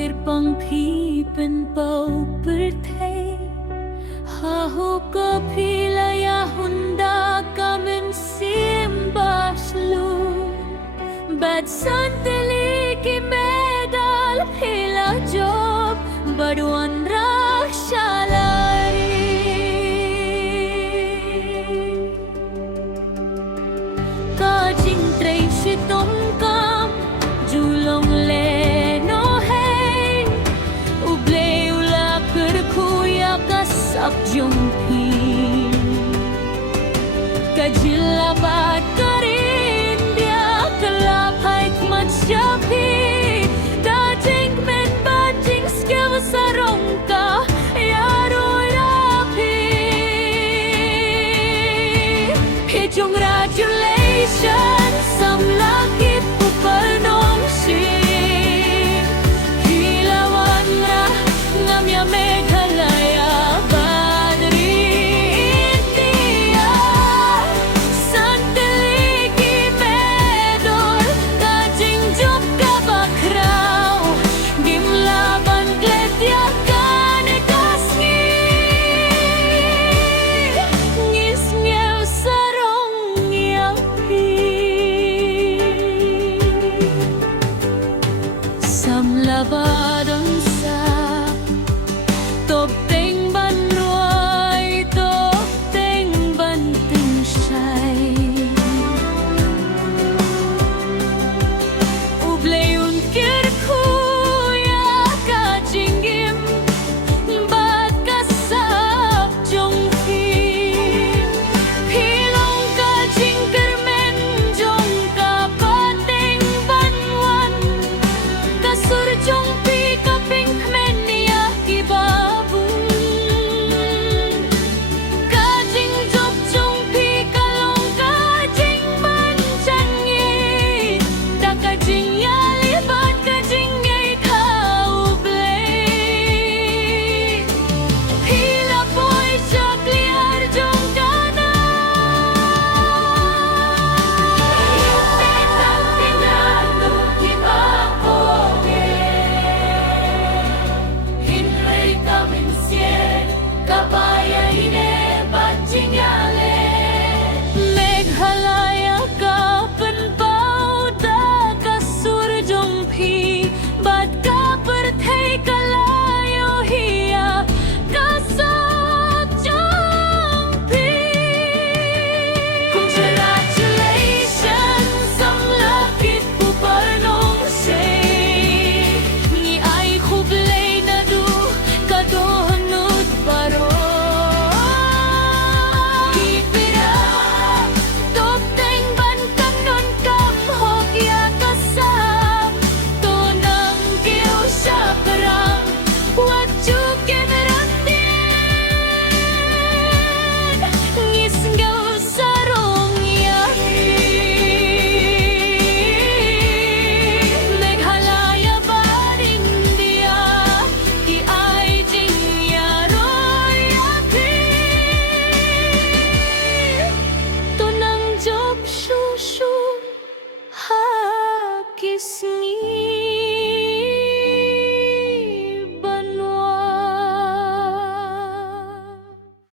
nhiệt bằng phi bên bầu bứt thế hà hồ cơ phi là ya hunda kamen sim baslu bad santeli ki medal phila job baduan rashalari ka jing trei shitong kam julong le no hey uble ula kerkuya kasap jumpi kajila bat karindia kelapai machapi dating men bating skill sarongka yaroirapi congratulations